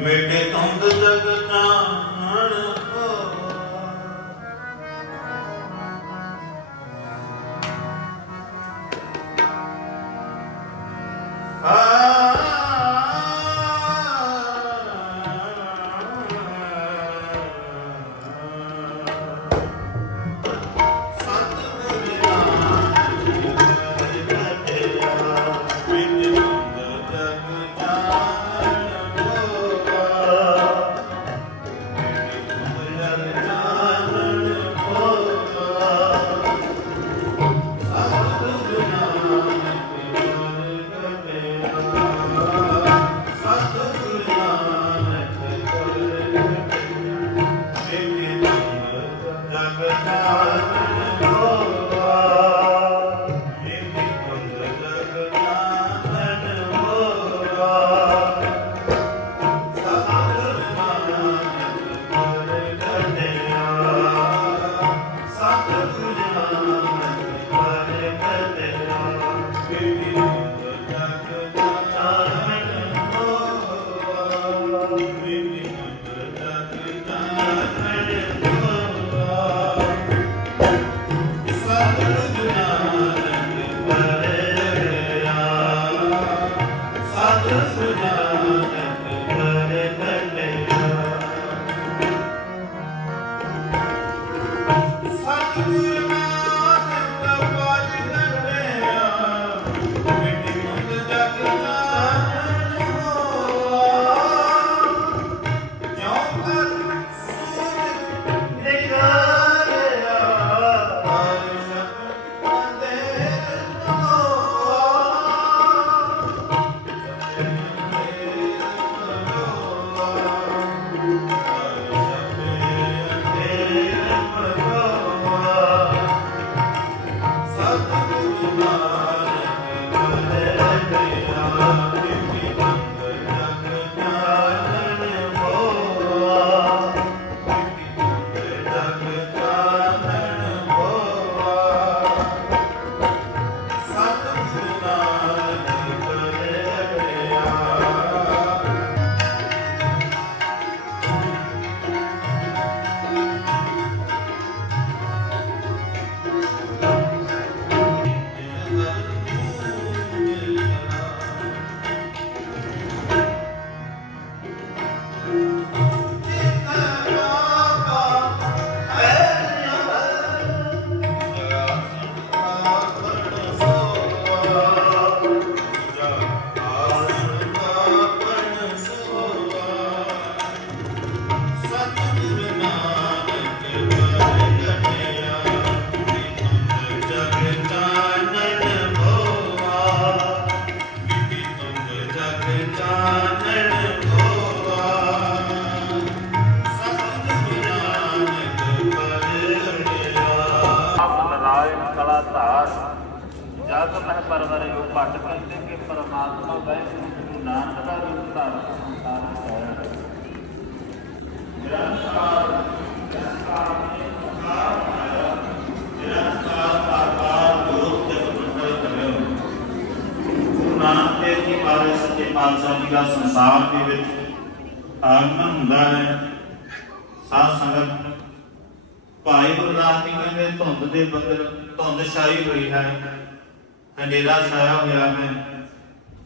ਮੇਟੇ ਤੁੰਦ ਜਗਤਾਨ साथ सुना ਪਰਵਰ ਯੋ ਕਿ ਪਰਮਾਤਮਾ ਵੈਸੇ ਗੁਰੂ ਨਾਨਕ ਦਾ ਰੂਪ ਧਾਰਨ ਸੰਸਾਰ ਵਿੱਚ ਹੋਇਆ ਗੁਰੂ ਨਾਨਕ ਦੇਵ ਜੀ ਮਹਾਰਾਜ ਸੱਚੇ ਪਾਤਸ਼ਾਹ ਜੀ ਦਾ ਸੰਸਾਰ ਦੇ ਵਿੱਚ ਆਗਮਨ ਹੁੰਦਾ ਹੈ। ਸਾਧ ਸੰਗਤ, ਭਾਈ ਗੁਰਦਾਸ ਜੀ ਕਹਿੰਦੇ, ਧੁੰਦ ਦੇ ਬੱਦਲ ਧੁੰਦ ਛਾਈ ਹੋਈ ਹੈ। ਹਨੇਰਾ ਛਾਇਆ ਹੋਇਆ ਹੈ।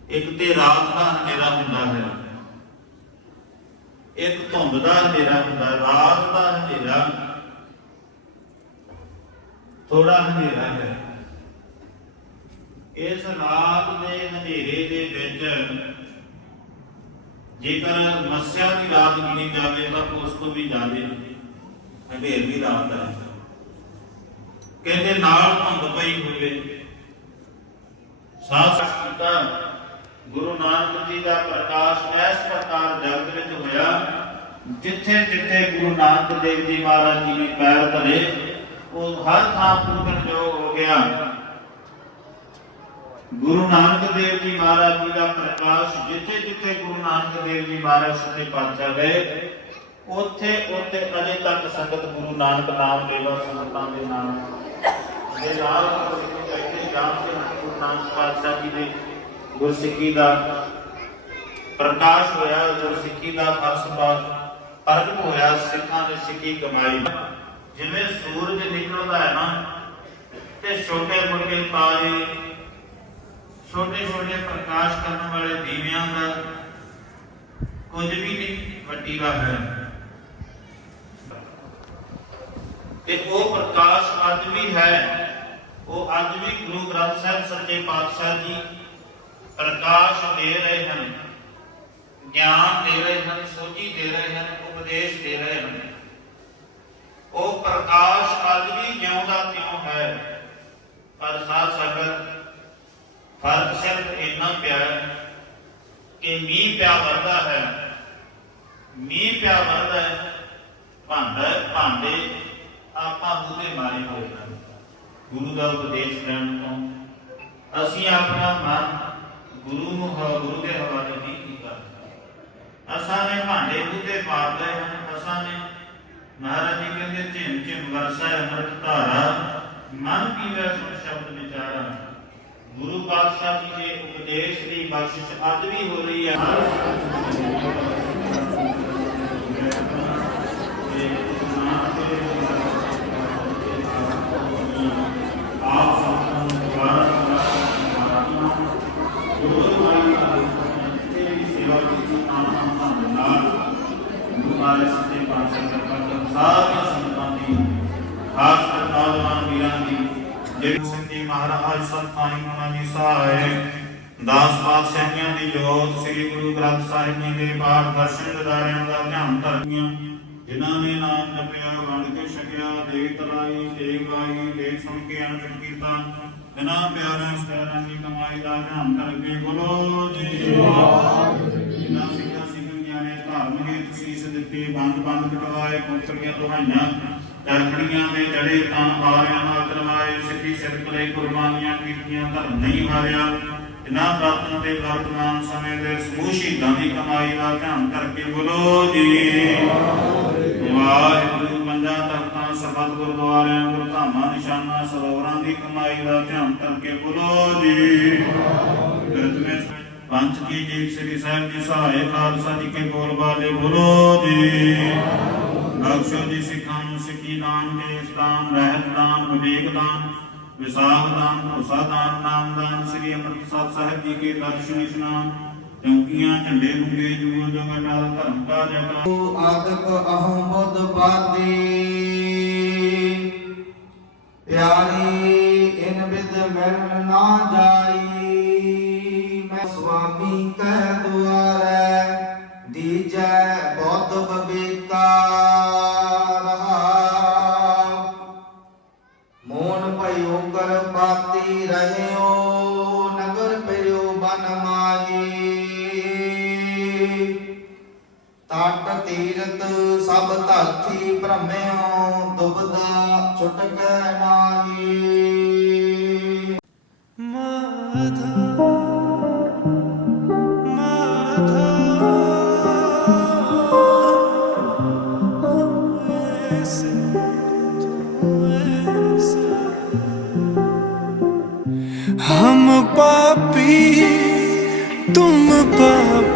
ਇੱਕ ਤੇ ਰਾਤ ਦਾ ਹਨੇਰਾ ਹੁੰਦਾ ਹੈ। ਇੱਕ ਧੁੰਦ ਦਾ ਹਨੇਰਾ ਹੁੰਦਾ ਰਾਤ ਦਾ ਹਨੇਰਾ ਥੋੜਾ ਹਨੇਰਾ ਹੈ। ਇਸ ਰਾਤ ਦੇ ਹਨੇਰੇ ਦੇ ਵਿੱਚ ਜੇਕਰ ਮੱਸਿਆ ਦੀ ਰਾਤ ਗਿਣੀ ਜਾਵੇ ਤਾਂ ਉਸ ਤੋਂ ਵੀ ਜ਼ਿਆਦਾ ਹਨੇਰਵੀਂ ਰਾਤ ਹੈ। ਕਹਿੰਦੇ ਨਾਲ ਧੁੰਦ ਪਈ ਹੋਵੇ। ਸਾਧ ਸੰਗਤਾਂ, ਗੁਰੂ ਨਾਨਕ ਜੀ ਦਾ ਪ੍ਰਕਾਸ਼ ਇਸ ਪ੍ਰਕਾਰ ਜਗਤ ਵਿੱਚ ਹੋਇਆ, ਜਿੱਥੇ ਜਿੱਥੇ ਗੁਰੂ ਨਾਨਕ ਦੇਵ ਜੀ ਮਹਾਰਾਜ ਜੀ ਨੇ ਪੈਰ ਧਰੇ, ਉਹ ਹਰ ਥਾਂ ਪੂਰਨ ਜੋ ਹੋ ਗਿਆ। ਗੁਰੂ ਨਾਨਕ ਦੇਵ ਜੀ ਮਹਾਰਾਜ ਜੀ ਦਾ ਪ੍ਰਕਾਸ਼ ਜਿੱਥੇ ਜਿੱਥੇ ਗੁਰੂ ਨਾਨਕ ਦੇਵ ਜੀ ਮਹਾਰਾਜ ਸੱਚੇ ਪਾਤਸ਼ਾਹ ਗਏ, ਉੱਥੇ ਉੱਥੇ ਅਜੇ ਤੱਕ ਸੰਗਤ ਗੁਰੂ ਨਾਨਕ ਨਾਮ ਲੇਵਾ ਸੰਗਤਾਂ ਦੇ ਨਾਮ। ਦੇ ਨਾਲ ਗੁਰਸਿੱਖੀ ਬੈਠੇ ਜਾਣਦੇ ਹਨ ਗੁਰੂ ਪਾਤਸ਼ਾਹ ਜੀ ਦੇ ਗੁਰਸਿੱਖੀ ਦਾ ਪ੍ਰਕਾਸ਼ ਹੋਇਆ ਜਦੋਂ ਦਾ ਫਲਸਫਾ ਪ੍ਰਗਟ ਹੋਇਆ, ਸਿੱਖਾਂ ਨੇ ਸਿੱਖੀ ਕਮਾਈ। ਜਿਵੇਂ ਸੂਰਜ ਨਿਕਲਦਾ ਹੈ ਨਾ, ਤੇ ਛੋਟੇ ਮੋਟੇ ਤਾਰੇ ਛੋਟੇ ਛੋਟੇ ਪ੍ਰਕਾਸ਼ ਕਰਨ ਵਾਲੇ ਦੀਵਿਆਂ ਦਾ ਕੁਝ ਵੀ ਨਹੀਂ ਵੱਡੀ ਗੱਲ ਹੈ ਤੇ ਉਹ ਪ੍ਰਕਾਸ਼ ਅੱਜ ਵੀ ਹੈ। ਉਹ ਅੱਜ ਵੀ ਗੁਰੂ ਗ੍ਰੰਥ ਸਾਹਿਬ ਸੱਚੇ ਪਾਤਸ਼ਾਹ ਜੀ ਪ੍ਰਕਾਸ਼ ਦੇ ਰਹੇ ਹਨ, ਗਿਆਨ ਦੇ ਰਹੇ ਹਨ, ਸੋਝੀ ਦੇ ਰਹੇ ਹਨ, ਉਪਦੇਸ਼ ਦੇ ਰਹੇ ਹਨ। ਉਹ ਪ੍ਰਕਾਸ਼ ਅੱਜ ਵੀ ਜਿਉਂਦਾ ਕਿਉਂ ਹੈ, ਪਰ ਸਾਧ ਸੰਗਤ, ਫ਼ਰਕ ਸਿਰਫ ਇੰਨਾ ਪਿਆ ਕਿ ਮੀਂਹ ਪਿਆ ਵਰਦਾ ਹੈ। ਮੀਂਹ ਪਿਆ ਵਰਦਾ ਹੈ, ਭਾਂਡਾ, ਭਾਂਡੇ ਆਪਾਂ ਮੂਹਰੇ ਮਾਰੇ ਹੋਏ। ਗੁਰੂ ਦਾ ਉਪਦੇਸ਼ ਲੈਣ ਤੋਂ ਅਸੀਂ ਆਪਣਾ ਮਨ ਗੁਰੂ ਨੂੰ ਗੁਰੂ ਦੇ ਹਵਾਲੇ ਨਹੀਂ ਕੀਤਾ ਅਸਾਂ ਨੇ ਭਾਂਡੇ ਮੂਹਰੇ ਮਾਰ ਲਏ ਹਨ, ਅਸਾਂ ਨੇ ਮਹਾਰਾਜ ਜੀ ਕਹਿੰਦੇ ਝਿਮ ਝਿਮ ਵਰਸੈ ਅੰਮ੍ਰਿਤ ਧਾਰਾ। ਮਨ ਪੀਵੇ ਸੁਣ ਸ਼ਬਦ ਵਿਚਾਰਾ ਗੁਰੂ ਪਾਤਸ਼ਾਹ ਜੀ ਦੇ ਉਪਦੇਸ਼ ਦੀ ਬਖਸ਼ਿਸ਼ ਅੱਜ ਵੀ ਹੋ ਰਹੀ ਹੈ ਆਪ ਸੰਤਾਂ ਨੂੰ ਦੁਆਰਾ ਗੁਰੂ ਮਾਈ ਦੀ ਸੇਵਾ ਕੀਤੀ ਆਮ ਆਮ ਦੇ ਨਾਲ ਮਹਾਰਾਜ ਸੱਚੇ ਪਾਤਸ਼ਾਹ ਕਿਰਪਾ ਕਰਨ ਸਾਰੀਆਂ ਸੰਤਾਂ ਦੀ ਖਾਸ ਕਰ ਨੌਜਵਾਨ ਵੀਰਾਂ ਦੀ ਜਿਹੜੀ ਜੀ ਮਹਾਰਾਜ ਸੰਤਾਂ ਉਹਨਾਂ ਦੀ ਸਹਾਇ ਦਾਸ ਪਾਤਸ਼ਾਹੀਆਂ ਦੀ ਜੋਤ ਸ੍ਰੀ ਗੁਰੂ ਗ੍ਰੰਥ ਸਾਹਿਬ ਜੀ ਦੇ ਪਾਠ ਦਰਸ਼ਨ ਦਿਦਾਰਿਆਂ ਦਾ ਧਿਆਨ ਧਰਨੀਆਂ ਜਿਨ੍ਹਾਂ ਨੇ ਨਾਮ ਜਪਿਆ ਵੰਡ ਕੇ ਛਕਿਆ ਦੇਗ ਤਲਾਈ ਦੇਗ ਗਾਈ ਦੇਗ ਸੁਣ ਕੇ ਅਨੰਦ ਕੀਤਾ ਬਿਨਾਂ ਪਿਆਰਿਆਂ ਸਤਿਆਰਾਂ ਦੀ ਕਮਾਈ ਦਾ ਧਿਆਨ ਕਰਕੇ ਬੋਲੋ ਜੀ। ਜਿਨ੍ਹਾਂ ਸਿੱਖਾਂ ਦਿੱਤੇ ਬੰਦ ਬੰਦ ਕਟਵਾਏ, ਪੁੱਤਰੀਆਂ ਦੁਹਾਈਆਂ ਚਰਖੜੀਆਂ ਦੇ ਜੜੇ ਤਨ ਹਾਰਿਆਂ ਨਾਲ ਕਰਵਾਏ, ਸਿੱਧੀ ਸਿਰਕ ਲਈ ਕੁਰਬਾਨੀਆਂ ਕੀਤੀਆਂ, ਧਰਮ ਨਹੀਂ ਹਾਰਿਆ। ਜਿਨ੍ਹਾਂ ਪ੍ਰਾਪਤਾਂ ਦੇ ਵਰਤਮਾਨ ਸਮੇਂ ਦੇ ਸਮੂਹ ਸ਼ਹੀਦਾਂ ਦੀ ਕਮਾਈ ਦਾ ਧਿਆਨ ਕਰਕੇ ਬੋਲੋ ਜੀ। ਵਾਹਿਗੁਰੂ, ਪੰਜਾਂ ਤਖਤਾਂ, ਸਰਬੱਤ ਗੁਰਦੁਆਰਿਆਂ, ਗੁਰਧਾਮਾਂ, ਨਿਸ਼ਾਨਾਂ, ਸਰੋਵਰਾਂ ਦੀ ਕਮਾਈ ਦਾ ਧਿਆਨ ਕਰਕੇ ਬੋਲੋ ਜੀ। ਰਤਨੇ ਪੰਚ ਕੀ ਜੀ ਸ੍ਰੀ ਸਾਹਿਬ ਜੀ ਸਹਾਇ ਖਾਲਸਾ ਜੀ ਕੇ ਬੋਲ ਬਾਲੇ ਬੋਲੋ ਜੀ। ਬਖਸ਼ੋ ਜੀ, ਸਿੱਖਾਂ ਨੂੰ ਸਿੱਖੀ ਦਾਨ ਦੇ ਇਸਲਾਮ ਰਹਿਤ ਦਾਨ, ਵਿਵੇਕ ਦਾਨ, ਵਿਸਾਖ ਦਾਨ, ਭਰੋਸਾ ਦਾਨ, ਨਾਮ ਦਾਨ, ਸ੍ਰੀ ਅੰਮ੍ਰਿਤਸਰ ਸਾਹਿਬ ਜੀ ਕੇ ਦਰਸ਼ਨ ਇਸ਼ਨਾਨ ਚੌਕੀਆਂ, ਝੰਡੇ ਮੁੰਗੇ ਜੂਆਂ ਜਗ੍ਹਾ ਨਾਲ ਧਰਮ ਕਾ ਜਗਾ ਆਦਿਕ ਅਹਮਦ ਬਾਦੀ। ਪਿਆਰੀ, ਇਨ ਵਿਦ ਮਿਲਨ ਨਾ ਜਾਈ ਤਟ ਤੀਰਤ ਸਭ ਧਰਤੀ ਭ੍ਰਮਿਓ ਦੁਬਦਾ ਛੁਟਕੈ ਨਾਹੀ ਮਾਧੋ ਮਾਧੋ ਐਸੇ ਤੂੰ ਐਸਾ हम पापी तुम पाप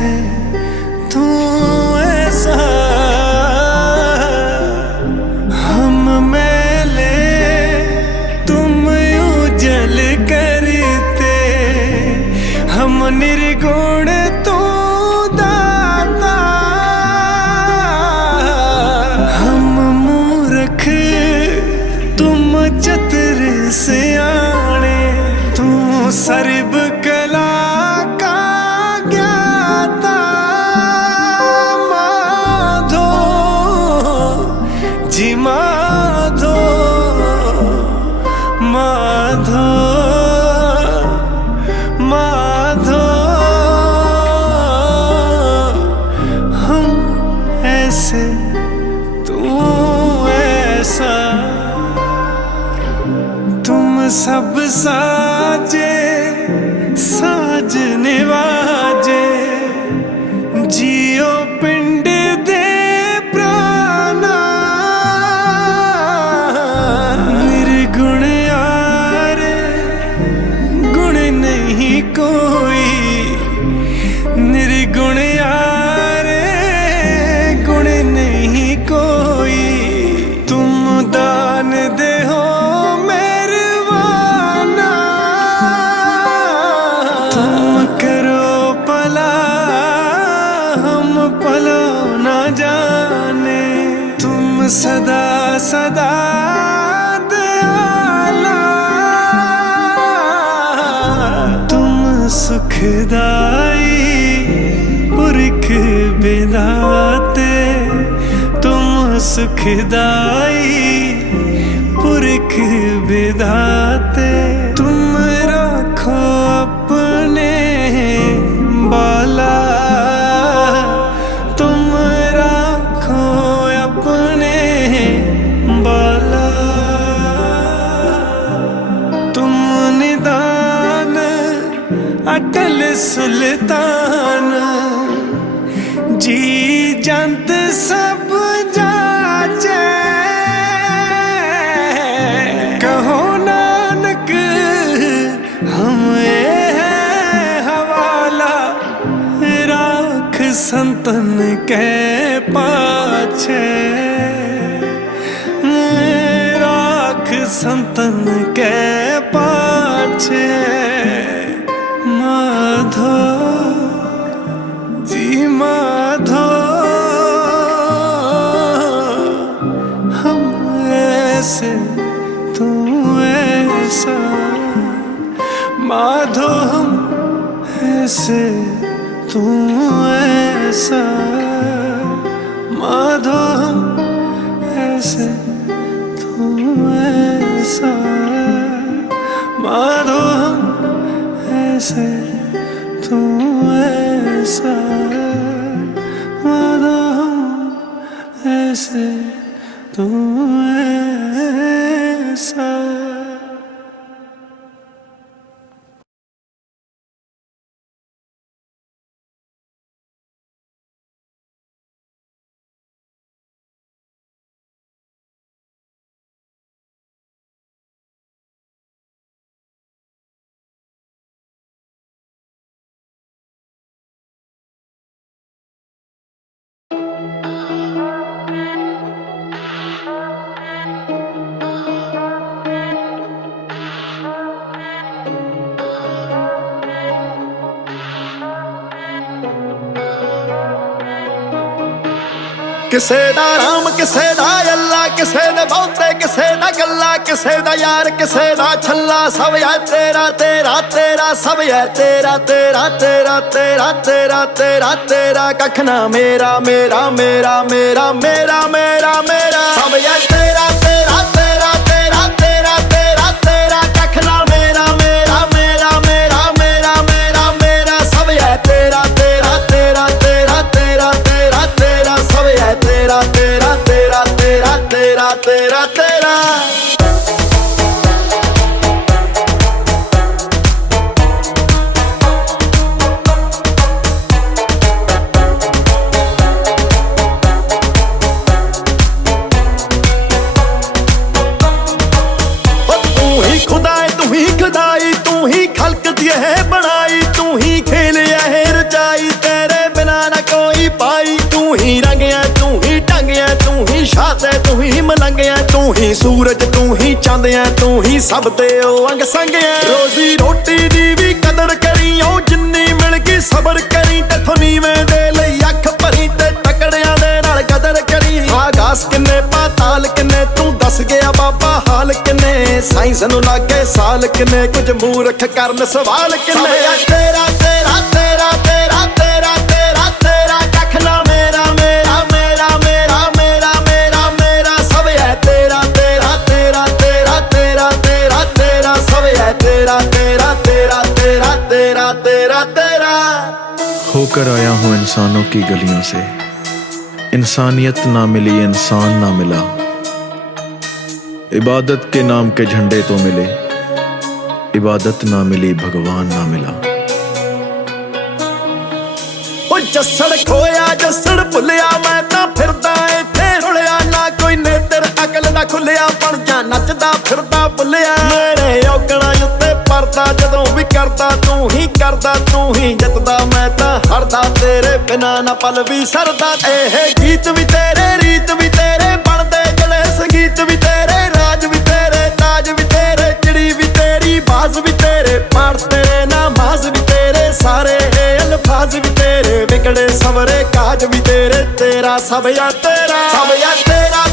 से तू ਸਦਾ ਸਦਾ ਦਿਆਲਾ। ਤੁਮ ਸੁਖਦਾਈ ਪੁਰਖ ਬਿਨਾਤੇ। ਤੁਮ ਸੁਖਦਾਈ ਪੁਰਖ ਬਿਨਾਤੇ। ਸੁਲਤਾਨ। ਜੀ ਜੰਤ ਸਭ ਜਾਚੇ। ਹਮੇ ਹਵਾਲਾ। ਰਾਖ ਸੰਤਨ ਕੇ ਪਾਛੇ। ਸੰਤਨ ਕੇ ਪਾਛੇ। ऐसे तू ऐसा माधो हम ऐसे तू ऐसा माधो हम ऐसे तू ऐसा माधो हम ऐसे तू ਕਿਸੇ ਦਾ ਰਾਮ ਕਿਸੇ ਦਾ ਅੱਲਾ, ਕਿਸੇ ਦੇ ਬਹੁਤੇ ਕਿਸੇ ਦਾ ਗੱਲਾ, ਕਿਸੇ ਦਾ ਯਾਰ, ਕਿਸੇ ਦਾ ਛੱਲਾ, ਸਭ ਹੈ ਤੇਰਾ ਤੇਰਾ ਤੇਰਾ, ਸਭ ਹੈ ਤੇਰਾ ਤੇਰਾ ਤੇਰਾ ਤੇਰਾ ਤੇਰਾ ਤੇਰਾ ਤੇਰਾ, ਕੱਖ ਨਾ ਮੇਰਾ ਮੇਰਾ ਮੇਰਾ ਮੇਰਾ ਮੇਰਾ ਮੇਰਾ ਮੇਰਾ, ਸਭ ਹੈ ਤੇਰਾ ਤੇਰਾ ਸਭ ਤੇ ਉਹ ਅੰਗ ਸੰਗਿਆ ਰੋਜ਼ੀ ਰੋਟੀ ਦੀ ਵੀ ਕਦਰ ਕਰੀ ਉਹ ਜਿੰਨੀ ਮਿਲ ਗਈ ਸਬਰ ਕਰੀ ਤੇ ਨੀਵੇਂ ਦੇ ਲਈ ਅੱਖ ਭਰੀ ਤੇ ਤਕੜਿਆਂ ਦੇ ਨਾਲ ਕਦਰ ਕਰੀ। ਆਗਾਸ ਕਿੰਨੇ ਪਾਤਾਲ, ਕਿੰਨੇ ਤੂੰ ਦੱਸ ਗਿਆ ਬਾਬਾ ਹਾਲ ਕਿੰਨੇ? ਸਾਇੰਸ ਨੂੰ ਲਾਗੇ ਸਾਲ ਕਿੰਨੇ, ਕੁਝ ਮੂਰਖ ਕਰਨ ਸਵਾਲ ਕਿੰਨੇ? ਤੇਰਾ ਤੇਰਾ ਤੇਰਾ ਤੇਰਾ ਤੇਰਾ होकर आया हूँ इंसानों की गलियों से इंसानियत ना मिली इंसान ना मिला इबादत के नाम के झंडे तो मिले इबादत ना मिली भगवान ना मिला ਓ ਜੱਸੜ ਖੋਇਆ ਜੱਸੜ ਭੁੱਲਿਆ ਮੈਂ ਤਾਂ ਫਿਰਦਾ ਇੱਥੇ ਰੁਲਿਆ ਨਾ ਕੋਈ ਨੇਤਰ ਅਕਲ ਦਾ ਖੁੱਲਿਆ ਬਣ ਜਾ ਨੱਚਦਾ ਫਿਰਦਾ ਭੁੱਲਿਆ ਕਰਦਾ, ਤੂੰ ਹੀ ਕਰਦਾ, ਤੂੰ ਹੀ ਜਿੱਤਦਾ ਮੈਂ ਤਾਂ ਹਰਦਾ। ਤੇਰੇ ਬਿਨਾ ਨਾ ਪਲ ਵੀ ਸਰਦਾ। ਇਹ ਗੀਤ ਵੀ ਤੇਰੇ, ਰੀਤ ਵੀ ਤੇਰੇ, ਬਣਦੇ ਜਲੇ ਸੰਗੀਤ ਵੀ ਤੇਰੇ, ਰਾਜ ਵੀ ਤੇਰੇ, ਤਾਜ ਵੀ ਤੇਰੇ, ਚਿੜੀ ਵੀ ਤੇਰੀ, ਬਾਜ਼ ਵੀ ਤੇਰੇ, ਪਾੜ ਤੇਰੇ, ਨਮਾਜ਼ ਵੀ ਤੇਰੇ, ਸਾਰੇ ਅਲਫਾਜ਼ ਵੀ ਤੇਰੇ, ਵਿਗੜੇ ਸਵਰੇ, ਕਾਜ ਵੀ ਤੇਰੇ ਤੇਰਾ। ਸਭ ਆ ਤੇਰਾ